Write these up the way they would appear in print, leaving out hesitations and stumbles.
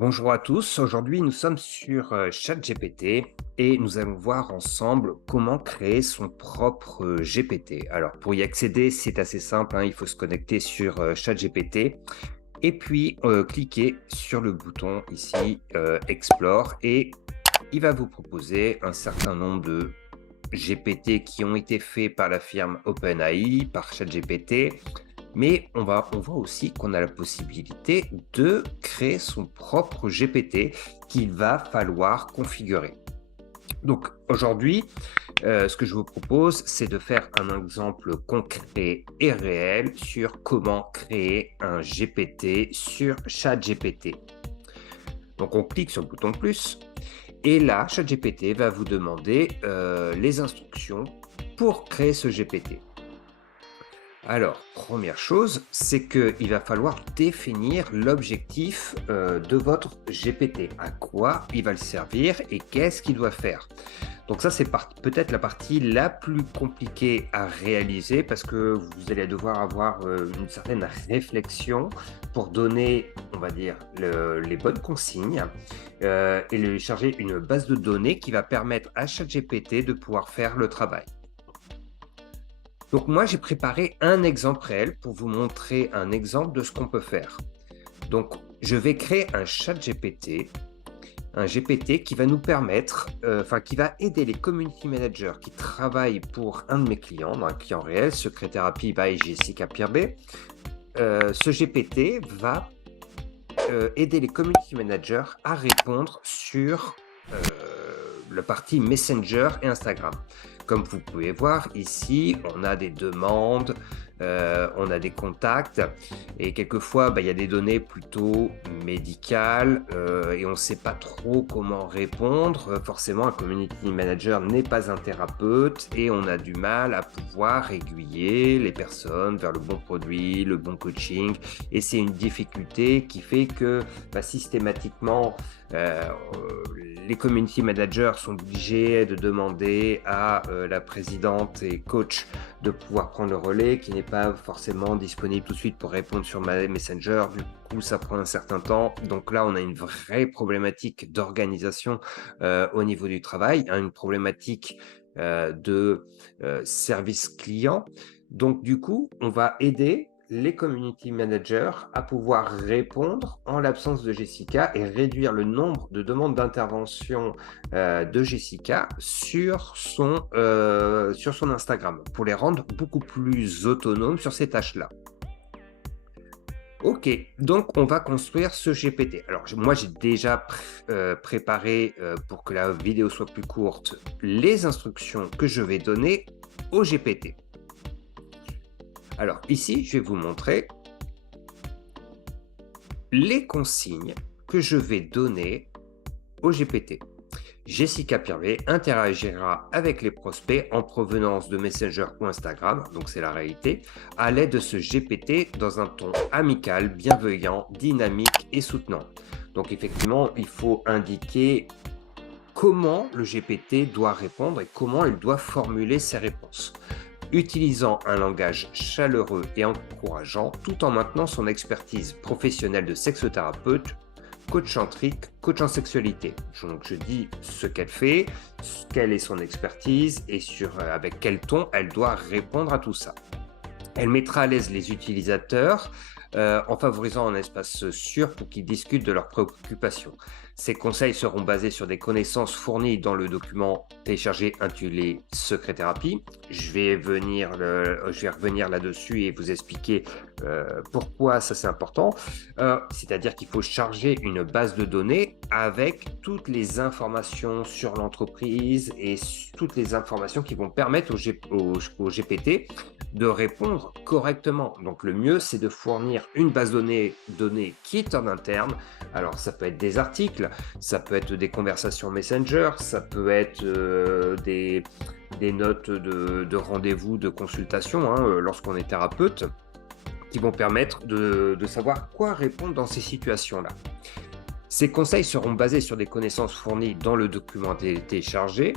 Bonjour à tous, aujourd'hui nous sommes sur ChatGPT et nous allons voir ensemble comment créer son propre GPT. Alors pour y accéder, c'est assez simple, hein, il faut se connecter sur ChatGPT et puis cliquer sur le bouton ici Explore et il va vous proposer un certain nombre de GPT qui ont été faits par la firme OpenAI, par ChatGPT, mais on voit aussi qu'on a la possibilité de créer son propre GPT qu'il va falloir configurer. Donc aujourd'hui, ce que je vous propose, c'est de faire un exemple concret et réel sur comment créer un GPT sur ChatGPT. Donc on clique sur le bouton plus et là, ChatGPT va vous demander les instructions pour créer ce GPT. Alors, première chose, c'est qu'il va falloir définir l'objectif de votre GPT. À quoi il va le servir et qu'est-ce qu'il doit faire. Donc ça, c'est peut-être la partie la plus compliquée à réaliser parce que vous allez devoir avoir une certaine réflexion pour donner, on va dire, les bonnes consignes et lui charger une base de données qui va permettre à ChatGPT de pouvoir faire le travail. Donc moi, j'ai préparé un exemple réel pour vous montrer un exemple de ce qu'on peut faire. Donc, je vais créer un chat GPT, un GPT qui va nous permettre, qui va aider les community managers qui travaillent pour un de mes clients, un client réel, Secréthérapie by Jessica Pierbet. Ce GPT va aider les community managers à répondre sur la partie Messenger et Instagram. Comme vous pouvez voir ici, on a des demandes, on a des contacts et quelquefois, il y a des données plutôt médicales et on ne sait pas trop comment répondre. Forcément, un community manager n'est pas un thérapeute et on a du mal à pouvoir aiguiller les personnes vers le bon produit, le bon coaching. Et c'est une difficulté qui fait que systématiquement, euh, les community managers sont obligés de demander à la présidente et coach de pouvoir prendre le relais, qui n'est pas forcément disponible tout de suite pour répondre sur Messenger. Du coup, ça prend un certain temps. Donc là, on a une vraie problématique d'organisation au niveau du travail, hein, une problématique de service client. Donc du coup, on va aider les community managers à pouvoir répondre en l'absence de Jessica et réduire le nombre de demandes d'intervention de Jessica sur son Instagram pour les rendre beaucoup plus autonomes sur ces tâches-là. Ok, donc on va construire ce GPT. Alors moi j'ai déjà préparé, pour que la vidéo soit plus courte, les instructions que je vais donner au GPT. Alors ici, je vais vous montrer les consignes que je vais donner au GPT. Jessica Piervé interagira avec les prospects en provenance de Messenger ou Instagram, donc c'est la réalité, à l'aide de ce GPT dans un ton amical, bienveillant, dynamique et soutenant. Donc effectivement, il faut indiquer comment le GPT doit répondre et comment il doit formuler ses réponses, utilisant un langage chaleureux et encourageant tout en maintenant son expertise professionnelle de sexothérapeute, coach centrique, coach en sexualité. Donc je dis ce qu'elle fait, quelle est son expertise et avec quel ton elle doit répondre à tout ça. Elle mettra à l'aise les utilisateurs en favorisant un espace sûr pour qu'ils discutent de leurs préoccupations. Ces conseils seront basés sur des connaissances fournies dans le document téléchargé intitulé Secret Thérapie. Je vais revenir là-dessus et vous expliquer pourquoi ça c'est important. C'est-à-dire qu'il faut charger une base de données avec toutes les informations sur l'entreprise et toutes les informations qui vont permettre au GPT de répondre correctement. Donc le mieux, c'est de fournir une base de données qui est en interne. Alors ça peut être des articles, ça peut être des conversations Messenger, ça peut être des notes de rendez-vous, de consultation, hein, lorsqu'on est thérapeute, qui vont permettre de savoir quoi répondre dans ces situations-là. Ces conseils seront basés sur des connaissances fournies dans le document téléchargé.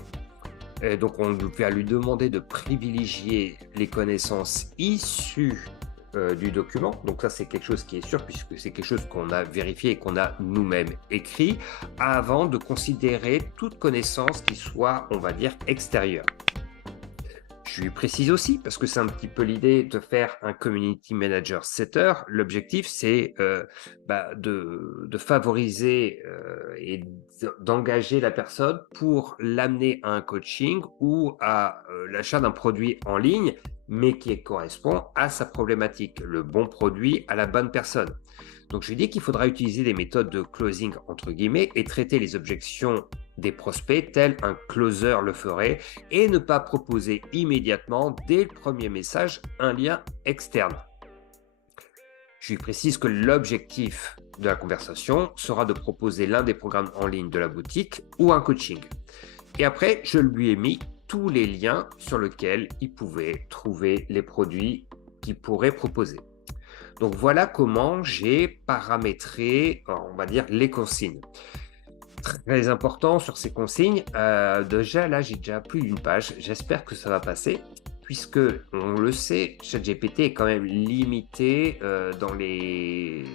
Donc on va lui demander de privilégier les connaissances issues du document. Donc ça, c'est quelque chose qui est sûr puisque c'est quelque chose qu'on a vérifié et qu'on a nous-mêmes écrit avant de considérer toute connaissance qui soit, on va dire, extérieure. Je lui précise aussi, parce que c'est un petit peu l'idée de faire un community manager setter. L'objectif, c'est de favoriser et d'engager la personne pour l'amener à un coaching ou à l'achat d'un produit en ligne, mais qui correspond à sa problématique, le bon produit à la bonne personne. Donc, je lui dis qu'il faudra utiliser des méthodes de closing entre guillemets et traiter les objections des prospects tel un closer le ferait et ne pas proposer immédiatement, dès le premier message, un lien externe. Je lui précise que l'objectif de la conversation sera de proposer l'un des programmes en ligne de la boutique ou un coaching. Et après, je lui ai mis tous les liens sur lesquels il pouvait trouver les produits qu'il pourrait proposer. Donc voilà comment j'ai paramétré, on va dire, les consignes. Très important sur ces consignes, déjà là, j'ai déjà plus d'une page. J'espère que ça va passer puisque on le sait, ChatGPT est quand même limité, dans les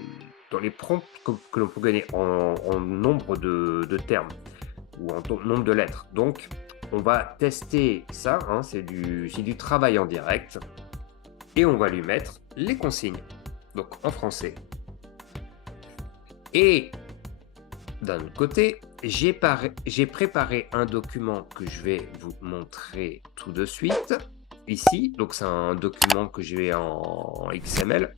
prompts que l'on peut donner en nombre de termes ou en nombre de lettres. Donc on va tester ça, hein, c'est du travail en direct et on va lui mettre les consignes, donc en français. Et d'un autre côté, j'ai préparé un document que je vais vous montrer tout de suite, ici. Donc, c'est un document que j'ai en XML,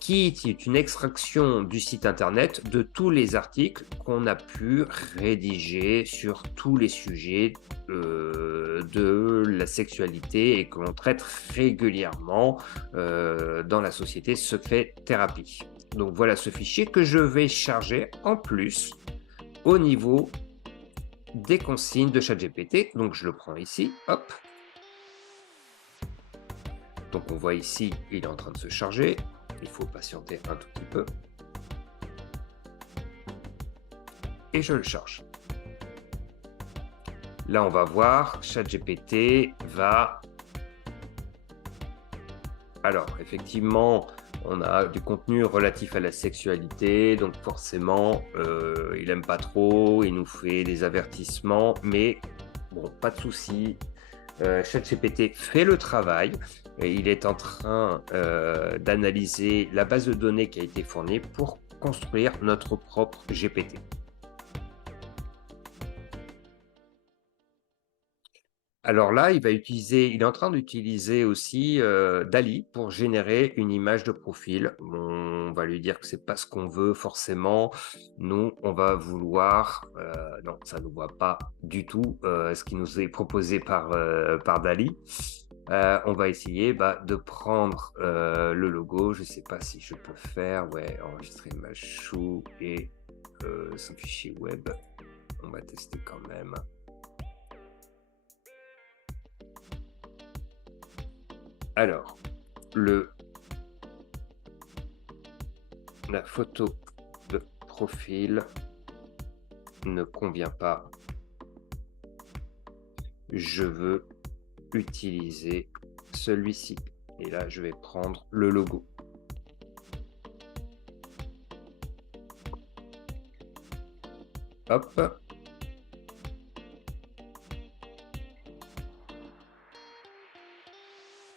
qui est une extraction du site internet de tous les articles qu'on a pu rédiger sur tous les sujets de la sexualité et que l'on traite régulièrement dans la société Secret Thérapie. Donc voilà ce fichier que je vais charger en plus au niveau des consignes de ChatGPT. Donc je le prends ici, hop. Donc on voit ici, il est en train de se charger. Il faut patienter un tout petit peu. Et je le charge. Là, on va voir, ChatGPT va... Alors, effectivement, on a du contenu relatif à la sexualité, donc forcément, il n'aime pas trop, il nous fait des avertissements, mais bon, pas de souci. ChatGPT fait le travail. Et il est en train d'analyser la base de données qui a été fournie pour construire notre propre GPT. Alors là, il est en train d'utiliser aussi DALL-E pour générer une image de profil. On va lui dire que c'est pas ce qu'on veut forcément. Nous, on va vouloir, non, ça ne voit pas du tout ce qui nous est proposé par DALL-E. On va essayer de prendre le logo. Je ne sais pas si je peux faire. Ouais, enregistrer image chou et son fichier web. On va tester quand même. Alors, la photo de profil ne convient pas. Je veux utiliser celui-ci. Et là, je vais prendre le logo. Hop.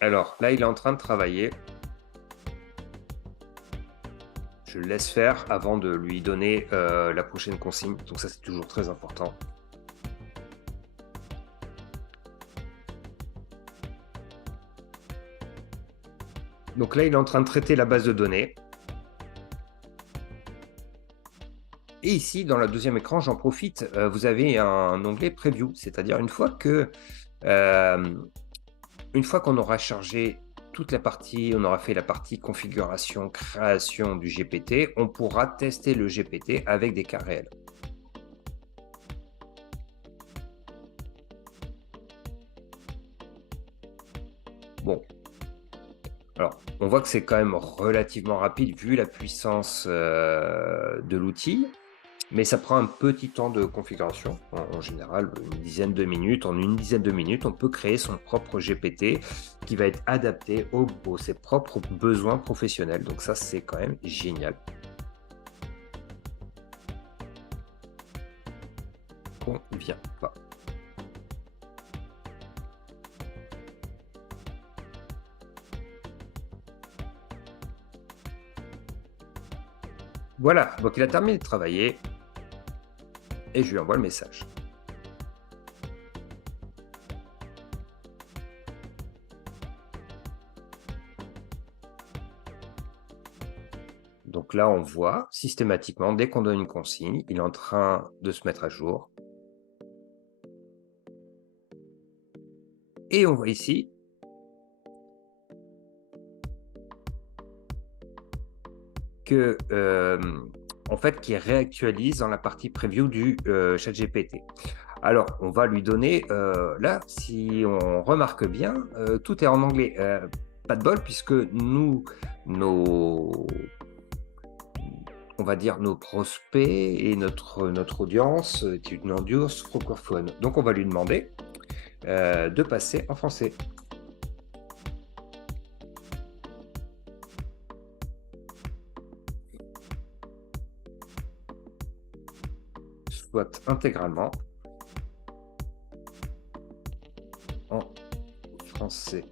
Alors, là, il est en train de travailler. Je le laisse faire avant de lui donner la prochaine consigne. Donc ça, c'est toujours très important. Donc là, il est en train de traiter la base de données. Et ici, dans le deuxième écran, j'en profite, vous avez un onglet Preview, c'est-à-dire une fois qu'on aura chargé toute la partie, on aura fait la partie configuration, création du GPT, on pourra tester le GPT avec des cas réels. Bon. Alors, on voit que c'est quand même relativement rapide vu la puissance de l'outil. mais ça prend un petit temps de configuration, en général une dizaine de minutes. En une dizaine de minutes, on peut créer son propre GPT qui va être adapté aux ses propres besoins professionnels. Donc ça, c'est quand même génial. Convient pas. Voilà, donc il a terminé de travailler et je lui envoie le message. Donc là, on voit systématiquement, dès qu'on donne une consigne, il est en train de se mettre à jour. Et on voit ici que, en fait, qui réactualise dans la partie preview du ChatGPT. Alors, on va lui donner, là, si on remarque bien, tout est en anglais. Pas de bol, puisque nous, on va dire nos prospects et notre audience est une audience francophone. Donc, on va lui demander de passer en français. Soit intégralement en français.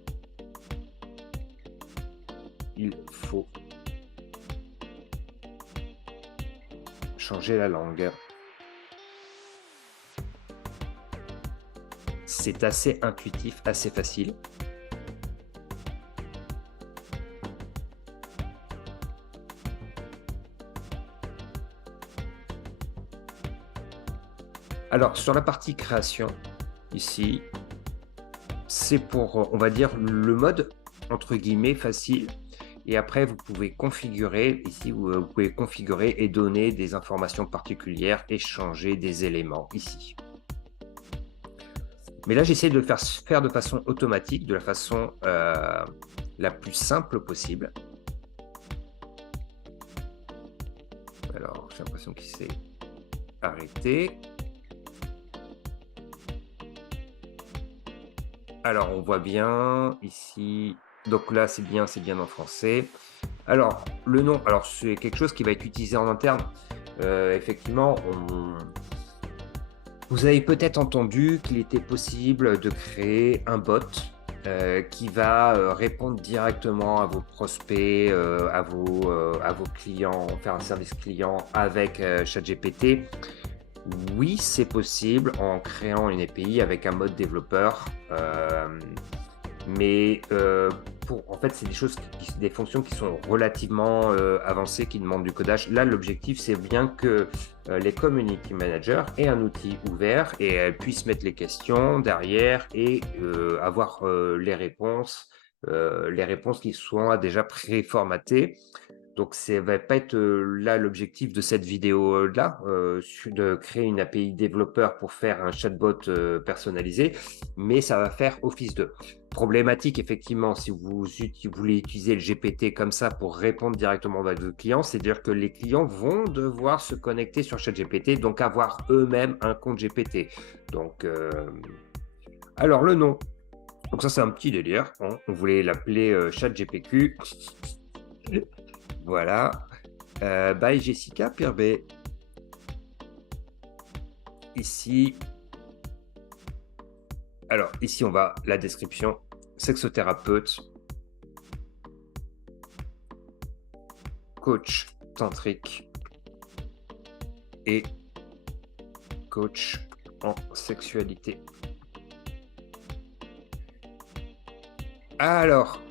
Il faut changer la langue. C'est assez intuitif, assez facile. Alors, sur la partie création, ici, c'est pour, on va dire, le mode, entre guillemets, facile. Et après, vous pouvez configurer, ici, vous pouvez configurer et donner des informations particulières, échanger des éléments, ici. Mais là, j'essaie de le faire de façon automatique, de la façon la plus simple possible. Alors, j'ai l'impression qu'il s'est arrêté. Alors, on voit bien ici. Donc là, c'est bien en français. Alors, le nom, alors c'est quelque chose qui va être utilisé en interne. Effectivement, vous avez peut-être entendu qu'il était possible de créer un bot qui va répondre directement à vos prospects, à vos clients, faire un service client avec ChatGPT. Oui, c'est possible en créant une API avec un mode développeur, mais en fait, c'est des choses, des fonctions qui sont relativement avancées, qui demandent du codage. Là, l'objectif, c'est bien que les community managers aient un outil ouvert et puissent mettre les questions derrière et avoir les réponses qui soient déjà préformatées. Donc, ça ne va pas être là l'objectif de cette vidéo-là, de créer une API développeur pour faire un chatbot personnalisé, mais ça va faire office de. Problématique, effectivement, si vous voulez utiliser le GPT comme ça pour répondre directement à vos clients, c'est-à-dire que les clients vont devoir se connecter sur ChatGPT, donc avoir eux-mêmes un compte GPT. Donc, alors le nom. Donc ça, c'est un petit délire, hein. On voulait l'appeler ChatGPQ. Voilà. By Jessica Pirbet. Ici. Alors, ici, on va la description. Sexothérapeute. Coach tantrique. Et coach en sexualité. Alors,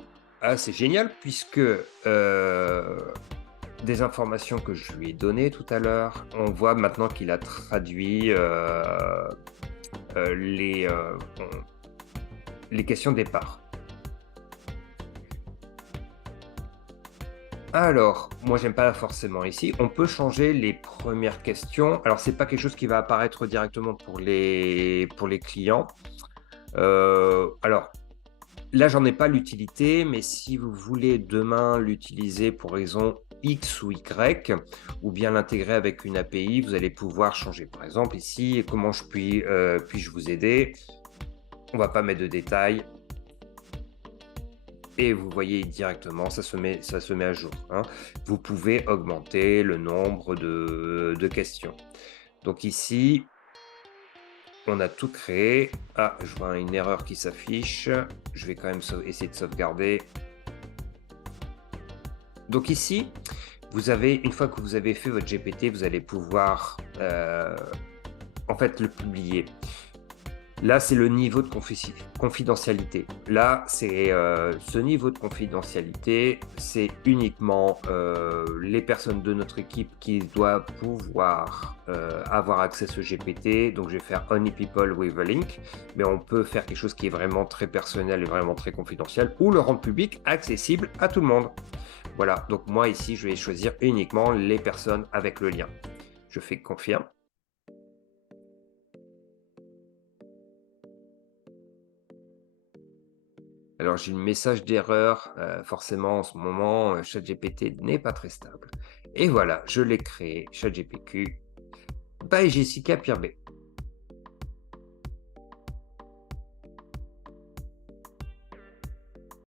c'est génial puisque des informations que je lui ai données tout à l'heure, on voit maintenant qu'il a traduit les questions de départ. Alors, moi j'aime pas forcément ici. On peut changer les premières questions. Alors, c'est pas quelque chose qui va apparaître directement pour les clients. Alors, là, j'en ai pas l'utilité, mais si vous voulez demain l'utiliser, pour X ou Y, ou bien l'intégrer avec une API, vous allez pouvoir changer. Par exemple, ici, comment puis-je vous aider? On va pas mettre de détails. Et vous voyez directement, ça se met à jour, hein. Vous pouvez augmenter le nombre de questions. Donc ici, on a tout créé. Ah, je vois une erreur qui s'affiche. Je vais quand même essayer de sauvegarder. Donc ici, une fois que vous avez fait votre GPT, vous allez pouvoir en fait le publier. Là, c'est le niveau de confidentialité. Là, c'est ce niveau de confidentialité, c'est uniquement les personnes de notre équipe qui doivent pouvoir avoir accès à ce GPT. Donc, je vais faire Only People with a Link, mais on peut faire quelque chose qui est vraiment très personnel et vraiment très confidentiel, ou le rendre public, accessible à tout le monde. Voilà, donc moi ici, je vais choisir uniquement les personnes avec le lien. Je fais confirme. Alors j'ai un message d'erreur, forcément en ce moment, ChatGPT n'est pas très stable et voilà, je l'ai créé, ChatGPT by Jessica Pirbet.